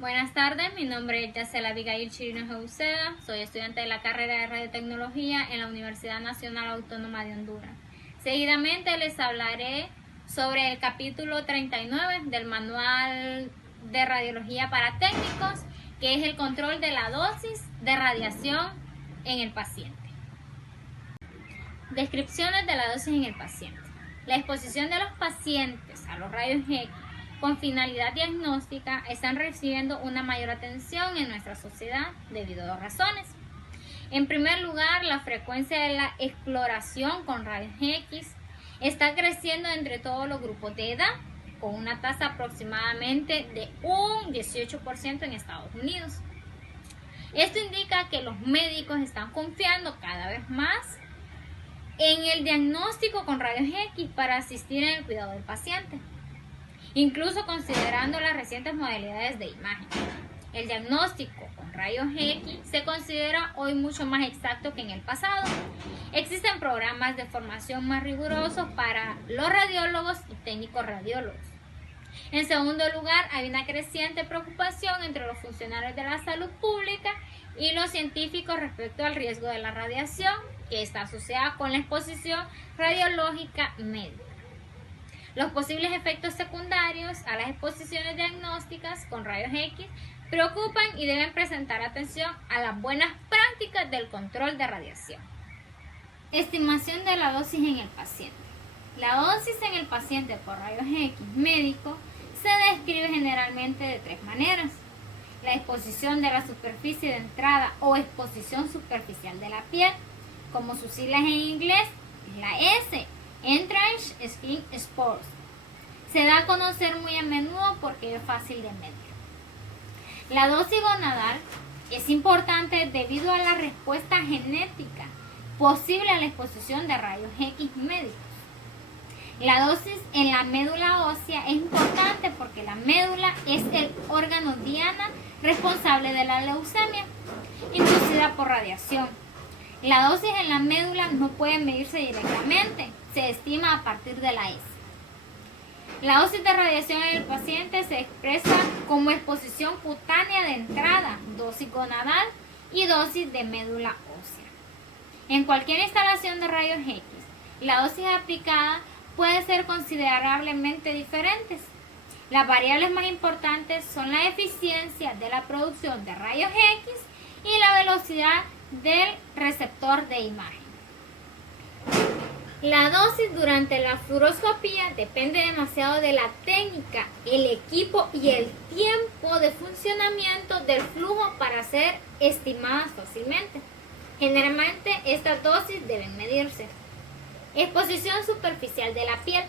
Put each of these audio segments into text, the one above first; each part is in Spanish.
Buenas tardes, mi nombre es Yacela Abigail Chirino Jeuceda, soy estudiante de la carrera de Radiotecnología en la Universidad Nacional Autónoma de Honduras. Seguidamente les hablaré sobre el capítulo 39 del Manual de Radiología para Técnicos, que es el control de la dosis de radiación en el paciente. Descripciones de la dosis en el paciente. La exposición de los pacientes a los rayos X con finalidad diagnóstica están recibiendo una mayor atención en nuestra sociedad debido a dos razones. En primer lugar, la frecuencia de la exploración con rayos X está creciendo entre todos los grupos de edad, con una tasa aproximadamente de un 18% en Estados Unidos. Esto indica que los médicos están confiando cada vez más en el diagnóstico con rayos X para asistir en el cuidado del paciente, incluso considerando las recientes modalidades de imagen. El diagnóstico con rayos X se considera hoy mucho más exacto que en el pasado. Existen programas de formación más rigurosos para los radiólogos y técnicos radiólogos. En segundo lugar, hay una creciente preocupación entre los funcionarios de la salud pública y los científicos respecto al riesgo de la radiación que está asociada con la exposición radiológica médica. Los posibles efectos secundarios a las exposiciones diagnósticas con rayos X preocupan y deben presentar atención a las buenas prácticas del control de radiación. Estimación de la dosis en el paciente. La dosis en el paciente por rayos X médico se describe generalmente de tres maneras: la exposición de la superficie de entrada o exposición superficial de la piel, como sus siglas en inglés es la S, Entrance Skin Spores. Se da a conocer muy a menudo porque es fácil de medir. La dosis gonadal es importante debido a la respuesta genética posible a la exposición de rayos X médicos. La dosis en la médula ósea es importante porque la médula es el órgano diana responsable de la leucemia inducida por radiación. La dosis en la médula no puede medirse directamente, se estima a partir de la S. La dosis de radiación en el paciente se expresa como exposición cutánea de entrada, dosis gonadal y dosis de médula ósea. En cualquier instalación de rayos X, la dosis aplicada puede ser considerablemente diferentes. Las variables más importantes son la eficiencia de la producción de rayos X y la velocidad del receptor de imagen. La dosis durante la fluoroscopía depende demasiado de la técnica, el equipo y el tiempo de funcionamiento del flujo para ser estimadas fácilmente. Generalmente estas dosis deben medirse. Exposición superficial de la piel.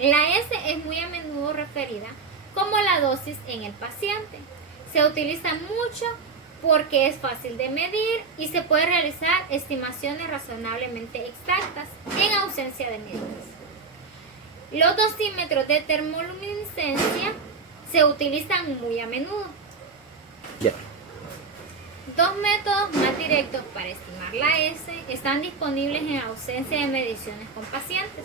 La S es muy a menudo referida como la dosis en el paciente. Se utiliza mucho porque es fácil de medir y se puede realizar estimaciones razonablemente exactas en ausencia de médicos. Los dosímetros de termoluminiscencia se utilizan muy a menudo. Dos métodos más directos para estimar la S están disponibles en ausencia de mediciones con pacientes.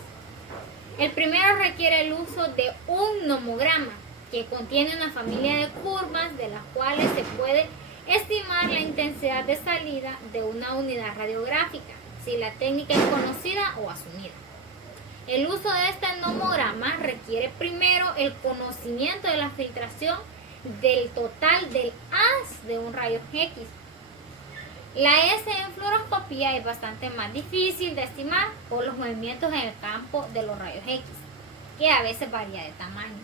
El primero requiere el uso de un nomograma, que contiene una familia de curvas de las cuales se puede estimar la intensidad de salida de una unidad radiográfica, si la técnica es conocida o asumida. El uso de este nomograma requiere primero el conocimiento de la filtración del total del haz de un rayo X. La S en fluoroscopía es bastante más difícil de estimar por los movimientos en el campo de los rayos X, que a veces varía de tamaño.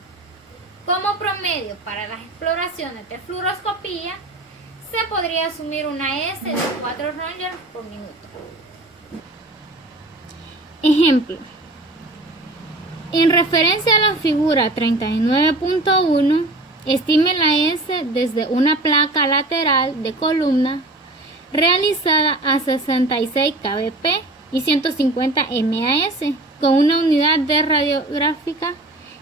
Como promedio para las exploraciones de fluoroscopía, se podría asumir una S de 4 Röntgen por minuto. Ejemplo. En referencia a la figura 39.1, estime la S desde una placa lateral de columna realizada a 66 kbp y 150 MAS con una unidad de radiográfica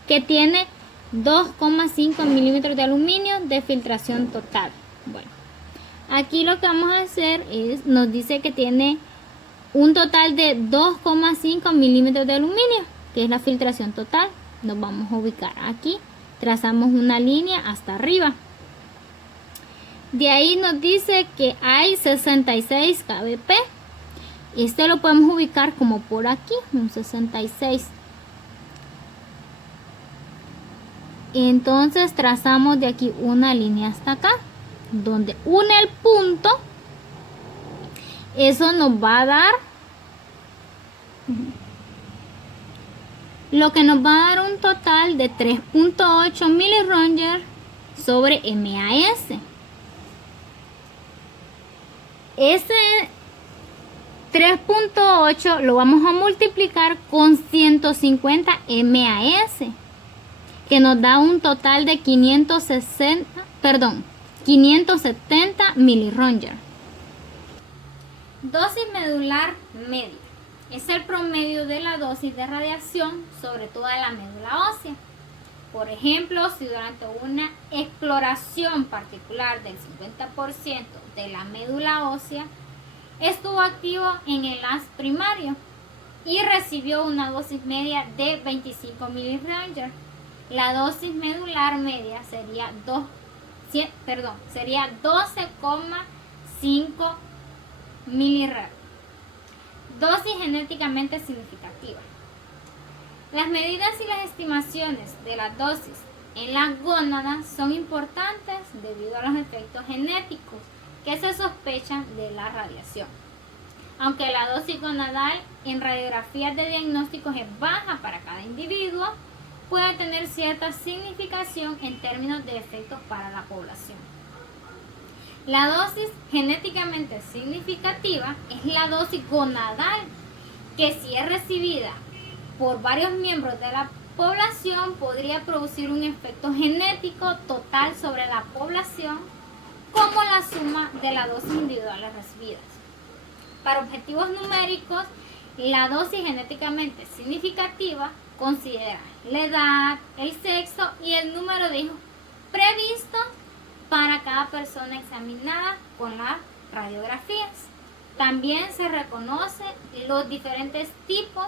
que tiene 2,5 milímetros de aluminio de filtración total. Bueno, aquí lo que vamos a hacer es, nos dice que tiene un total de 2,5 milímetros de aluminio, que es la filtración total. Nos vamos a ubicar aquí, trazamos una línea hasta arriba. De ahí nos dice que hay 66 kbp. Este lo podemos ubicar como por aquí, un 66. Entonces trazamos de aquí una línea hasta acá, donde une el punto. Eso nos va a dar lo que nos va a dar un total de 3.8 milirronger sobre MAS. Ese 3.8 lo vamos a multiplicar con 150 MAS, que nos da un total de 570 milirronger. Dosis medular media es el promedio de la dosis de radiación sobre toda la médula ósea. Por ejemplo, si durante una exploración particular del 50% de la médula ósea estuvo activo en el haz primario y recibió una dosis media de 25 milirronger, la dosis medular media sería 12,5 milirad. Dosis genéticamente significativa. Las medidas y las estimaciones de las dosis en las gónadas son importantes debido a los efectos genéticos que se sospechan de la radiación. Aunque la dosis gonadal en radiografías de diagnósticos es baja para cada individuo, puede tener cierta significación en términos de efectos para la población. La dosis genéticamente significativa es la dosis gonadal que, si es recibida por varios miembros de la población, podría producir un efecto genético total sobre la población como la suma de las dosis individuales recibidas. Para objetivos numéricos, la dosis genéticamente significativa considera la edad, el sexo y el número de hijos previstos para cada persona examinada con las radiografías. También se reconocen los diferentes tipos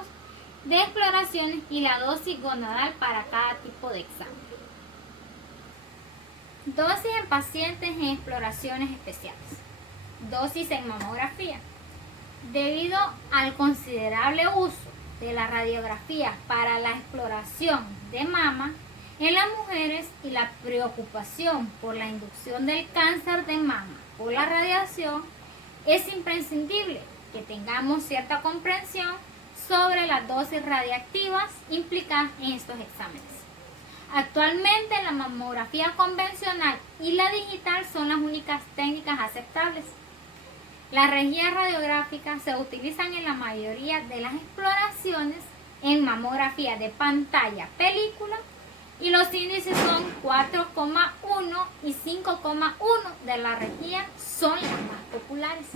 de exploraciones y la dosis gonadal para cada tipo de examen. Dosis en pacientes en exploraciones especiales. Dosis en mamografía. Debido al considerable uso de la radiografía para la exploración de mama en las mujeres y la preocupación por la inducción del cáncer de mama por la radiación, es imprescindible que tengamos cierta comprensión sobre las dosis radiactivas implicadas en estos exámenes. Actualmente la mamografía convencional y la digital son las únicas técnicas aceptables. Las rejillas radiográficas se utilizan en la mayoría de las exploraciones en mamografía de pantalla película y los índices son 4,1 y 5,1 de la rejilla son las más populares.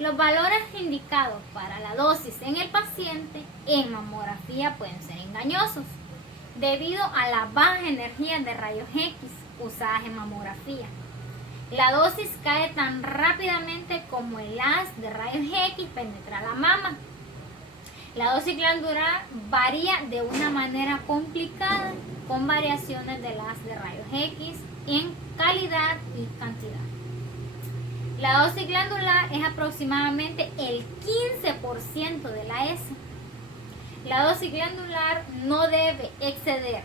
Los valores indicados para la dosis en el paciente en mamografía pueden ser engañosos debido a la baja energía de rayos X usadas en mamografía. La dosis cae tan rápidamente como el haz de rayos X penetra la mama. La dosis glandular varía de una manera complicada con variaciones del haz de rayos X en calidad y cantidad. La dosis glandular es aproximadamente el 15% de la S. La dosis glandular no debe exceder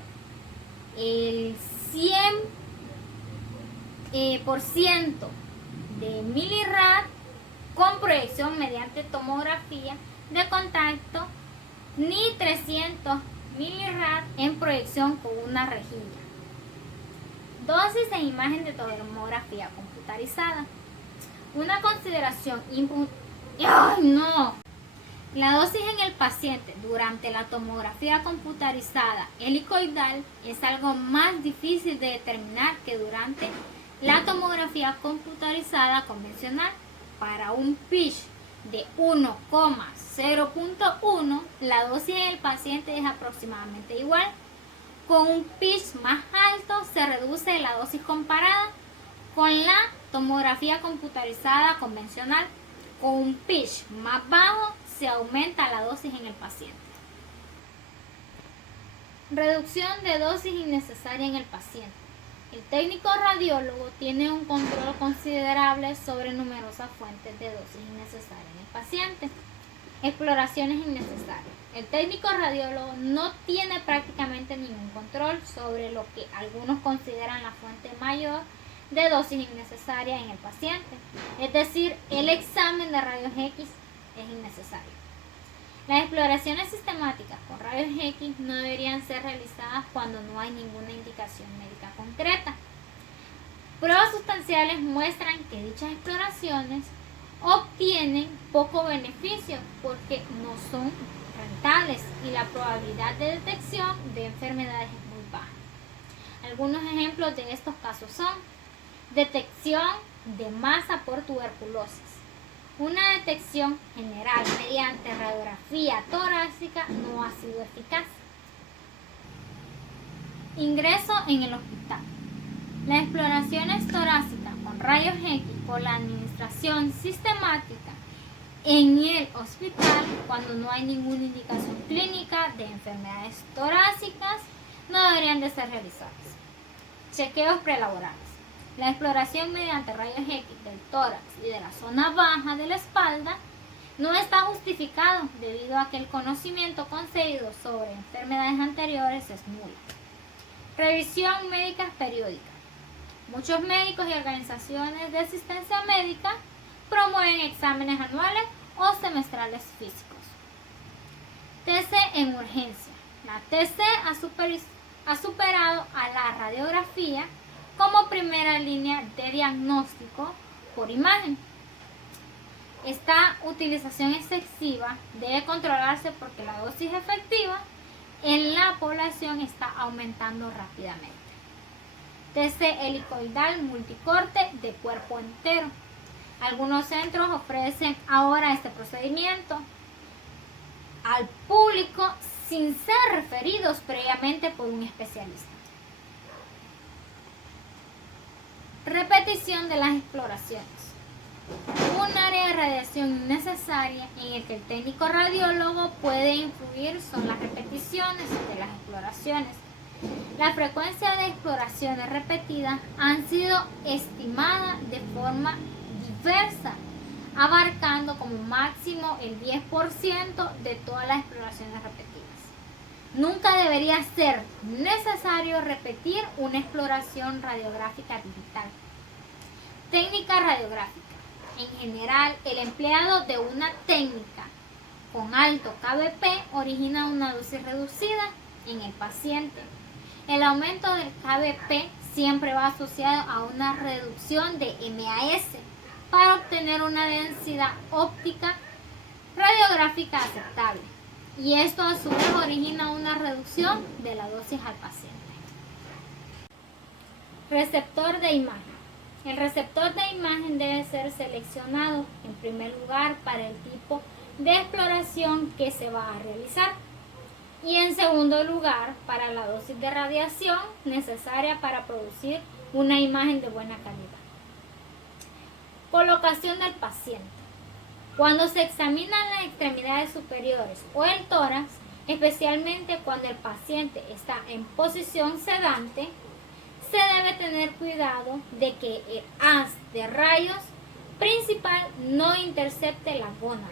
el 100% de milirad con proyección mediante tomografía de contacto, ni 300 milirad en proyección con una rejilla. Dosis en imagen de tomografía computarizada. Una consideración La dosis en el paciente durante la tomografía computarizada helicoidal es algo más difícil de determinar que durante la tomografía computarizada convencional. Para un pitch de 1,0.1, la dosis en el paciente es aproximadamente igual. Con un pitch más alto se reduce la dosis comparada con la tomografía computarizada convencional. Con un pitch más bajo se aumenta la dosis en el paciente. Reducción de dosis innecesaria en el paciente. El técnico radiólogo tiene un control considerable sobre numerosas fuentes de dosis innecesarias en el paciente. Exploraciones innecesarias. El técnico radiólogo no tiene prácticamente ningún control sobre lo que algunos consideran la fuente mayor de dosis innecesaria en el paciente. Es decir, el examen de rayos X es innecesario. Las exploraciones sistemáticas con rayos X no deberían ser realizadas cuando no hay ninguna indicación médica concreta. Pruebas sustanciales muestran que dichas exploraciones obtienen poco beneficio porque no son rentables y la probabilidad de detección de enfermedades es muy baja. Algunos ejemplos de estos casos son detección de masa por tuberculosis. Una detección general mediante radiografía torácica no ha sido eficaz. Ingreso en el hospital. Las exploraciones torácicas con rayos X por la administración sistemática en el hospital cuando no hay ninguna indicación clínica de enfermedades torácicas no deberían de ser realizadas. Chequeos prelaborales. La exploración mediante rayos X del tórax y de la zona baja de la espalda no está justificado debido a que el conocimiento concedido sobre enfermedades anteriores es nulo. Revisión médica periódica. Muchos médicos y organizaciones de asistencia médica promueven exámenes anuales o semestrales físicos. TC en urgencia. La TC ha superado a la radiografía como primera línea de diagnóstico por imagen. Esta utilización excesiva debe controlarse porque la dosis efectiva en la población está aumentando rápidamente. TC helicoidal multicorte de cuerpo entero. Algunos centros ofrecen ahora este procedimiento al público sin ser referidos previamente por un especialista. Repetición de las exploraciones. Un área de radiación innecesaria en el que el técnico radiólogo puede influir son las repeticiones de las exploraciones. La frecuencia de exploraciones repetidas han sido estimada de forma diversa, abarcando como máximo el 10% de todas las exploraciones repetidas. Nunca debería ser necesario repetir una exploración radiográfica digital. Técnica radiográfica. En general, el empleado de una técnica con alto KBP origina una dosis reducida en el paciente. El aumento del KBP siempre va asociado a una reducción de MAS para obtener una densidad óptica radiográfica aceptable. Y esto a su vez origina una reducción de la dosis al paciente. Receptor de imagen. El receptor de imagen debe ser seleccionado en primer lugar para el tipo de exploración que se va a realizar y en segundo lugar para la dosis de radiación necesaria para producir una imagen de buena calidad. Colocación del paciente. Cuando se examinan las extremidades superiores o el tórax, especialmente cuando el paciente está en posición sedante, se debe tener cuidado de que el haz de rayos principal no intercepte las gónadas.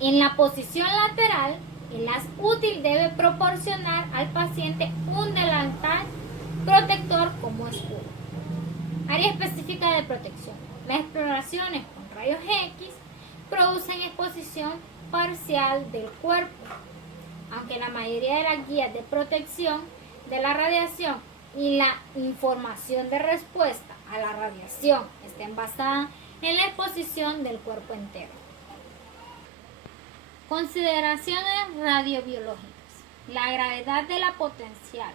En la posición lateral, el haz útil debe proporcionar al paciente un delantal protector como escudo. Área específica de protección. Las exploraciones con rayos X producen exposición parcial del cuerpo. Aunque la mayoría de las guías de protección de la radiación y la información de respuesta a la radiación estén basadas en la exposición del cuerpo entero. Consideraciones radiobiológicas. La gravedad de la potencial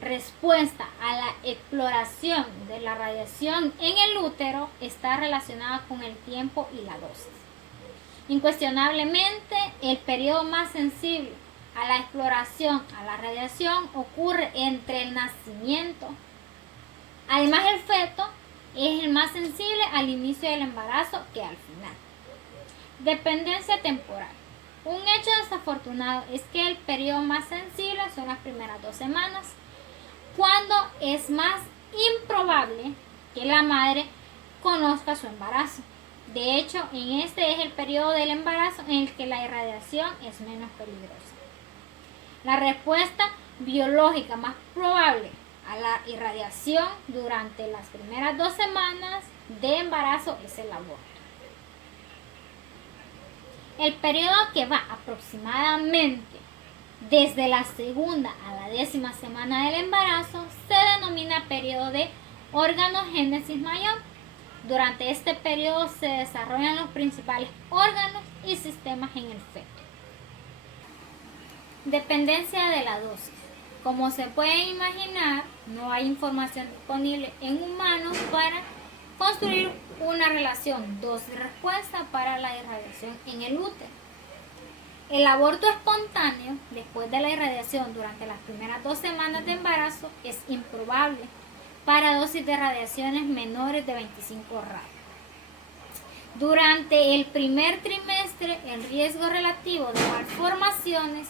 respuesta a la exploración de la radiación en el útero está relacionada con el tiempo y la dosis. Incuestionablemente, el periodo más sensible a la exploración a la radiación ocurre entre el nacimiento. Además, el feto es el más sensible al inicio del embarazo que al final. Dependencia temporal. Un hecho desafortunado es que el periodo más sensible son las primeras 2 semanas, cuando es más improbable que la madre conozca su embarazo. De hecho, en este es el periodo del embarazo en el que la irradiación es menos peligrosa. La respuesta biológica más probable a la irradiación durante las primeras 2 semanas de embarazo es el aborto. El periodo que va aproximadamente desde la segunda a la 10ª semana del embarazo se denomina periodo de organogénesis mayor. Durante este periodo se desarrollan los principales órganos y sistemas en el feto. Dependencia de la dosis. Como se puede imaginar, no hay información disponible en humanos para construir una relación dosis-respuesta para la irradiación en el útero. El aborto espontáneo después de la irradiación durante las primeras 2 semanas de embarazo es improbable para dosis de radiaciones menores de 25 radios. Durante el primer trimestre, el riesgo relativo de malformaciones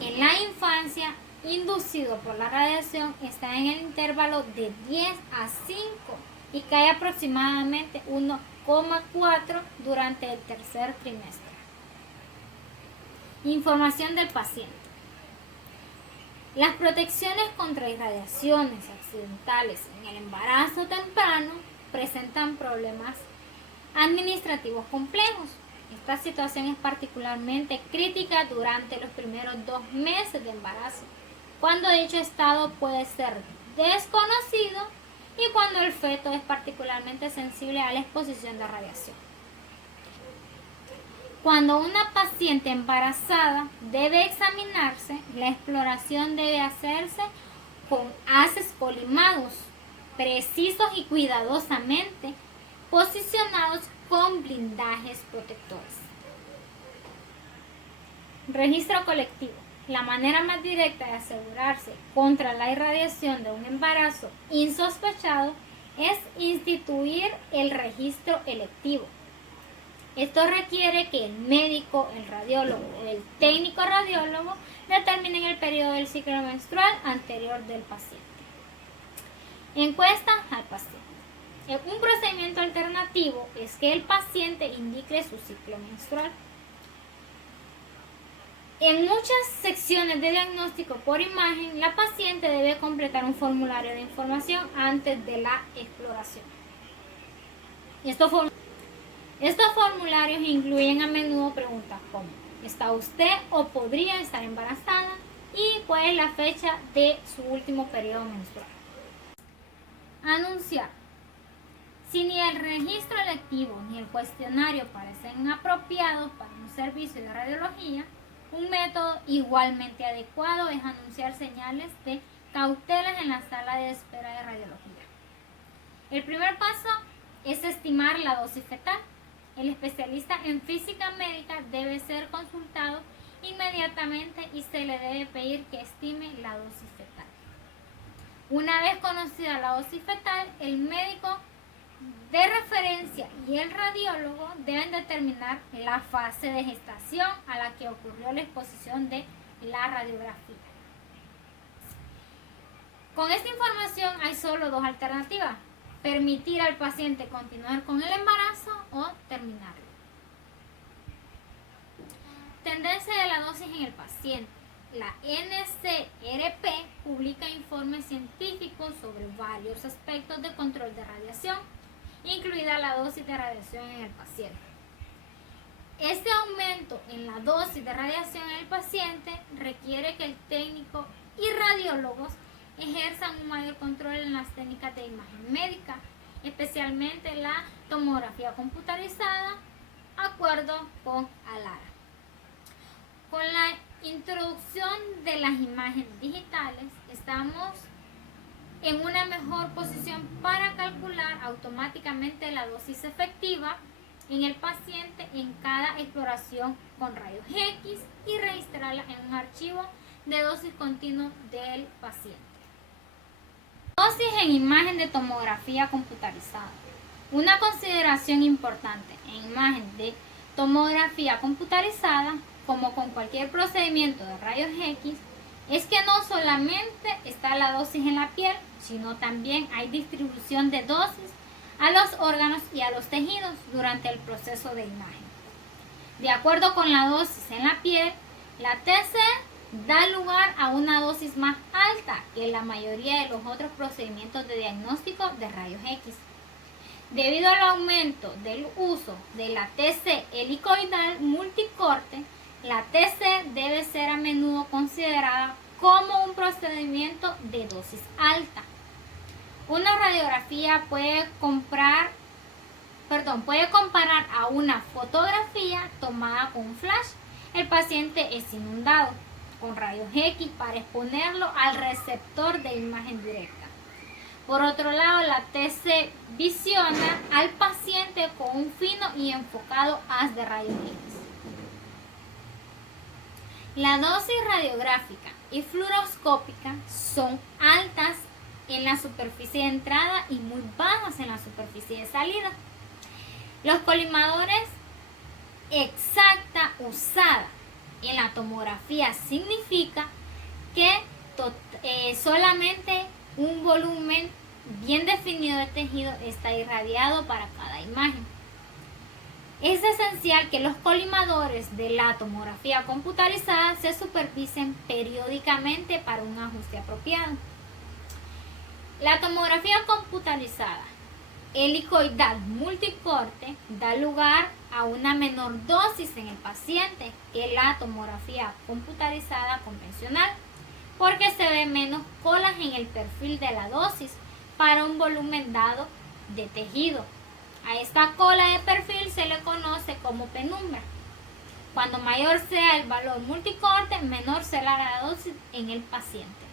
en la infancia inducido por la radiación está en el intervalo de 10 a 5 y cae aproximadamente 1,4 durante el tercer trimestre. Información del paciente. Las protecciones contra irradiaciones accidentales en el embarazo temprano presentan problemas administrativos complejos. Esta situación es particularmente crítica durante los primeros 2 meses de embarazo, cuando dicho estado puede ser desconocido y cuando el feto es particularmente sensible a la exposición de radiación. Cuando una paciente embarazada debe examinarse, la exploración debe hacerse con haces colimados, precisos y cuidadosamente posicionados con blindajes protectores. Registro colectivo. La manera más directa de asegurarse contra la irradiación de un embarazo insospechado es instituir el registro electivo. Esto requiere que el médico, el radiólogo o el técnico radiólogo determinen el periodo del ciclo menstrual anterior del paciente. Encuesta al paciente. Un procedimiento alternativo es que el paciente indique su ciclo menstrual. En muchas secciones de diagnóstico por imagen, la paciente debe completar un formulario de información antes de la exploración. Estos formularios incluyen a menudo preguntas como: ¿está usted o podría estar embarazada? ¿Y cuál es la fecha de su último periodo menstrual? Anunciar. Si ni el registro electivo ni el cuestionario parecen apropiados para un servicio de radiología, un método igualmente adecuado es anunciar señales de cautelas en la sala de espera de radiología. El primer paso es estimar la dosis fetal. El especialista en física médica debe ser consultado inmediatamente y se le debe pedir que estime la dosis fetal. Una vez conocida la dosis fetal, el médico de referencia y el radiólogo deben determinar la fase de gestación a la que ocurrió la exposición de la radiografía. Con esta información hay solo 2 alternativas: permitir al paciente continuar con el embarazo o terminarlo. Tendencia de la dosis en el paciente. La NCRP publica informes científicos sobre varios aspectos de control de radiación, incluida la dosis de radiación en el paciente. Este aumento en la dosis de radiación en el paciente requiere que el técnico y radiólogos ejerzan un mayor control en las técnicas de imagen médica, especialmente la tomografía computarizada, acuerdo con ALARA. Con la introducción de las imágenes digitales, estamos en una mejor posición para calcular automáticamente la dosis efectiva en el paciente en cada exploración con rayos X y registrarla en un archivo de dosis continuo del paciente. Dosis en imagen de tomografía computarizada. Una consideración importante en imagen de tomografía computarizada, como con cualquier procedimiento de rayos X, es que no solamente está la dosis en la piel, sino también hay distribución de dosis a los órganos y a los tejidos durante el proceso de imagen. De acuerdo con la dosis en la piel, la TC da lugar a una dosis más alta que la mayoría de los otros procedimientos de diagnóstico de rayos X. Debido al aumento del uso de la TC helicoidal multicorte, la TC debe ser a menudo considerada como un procedimiento de dosis alta. Una radiografía puede comparar a una fotografía tomada con un flash. El paciente es inundado con rayos X para exponerlo al receptor de imagen directa. Por otro lado, la TC visiona al paciente con un fino y enfocado haz de rayos X. La dosis radiográfica y fluoroscópica son altas en la superficie de entrada y muy bajas en la superficie de salida. Los colimadores exacta usada en la tomografía significa que solamente un volumen bien definido de tejido está irradiado para cada imagen. Es esencial que los colimadores de la tomografía computarizada se supervisen periódicamente para un ajuste apropiado. La tomografía computarizada helicoidal multicorte da lugar a una menor dosis en el paciente que la tomografía computarizada convencional, porque se ve menos colas en el perfil de la dosis para un volumen dado de tejido. A esta cola de perfil se le conoce como penumbra. Cuando mayor sea el valor multicorte, menor será la dosis en el paciente.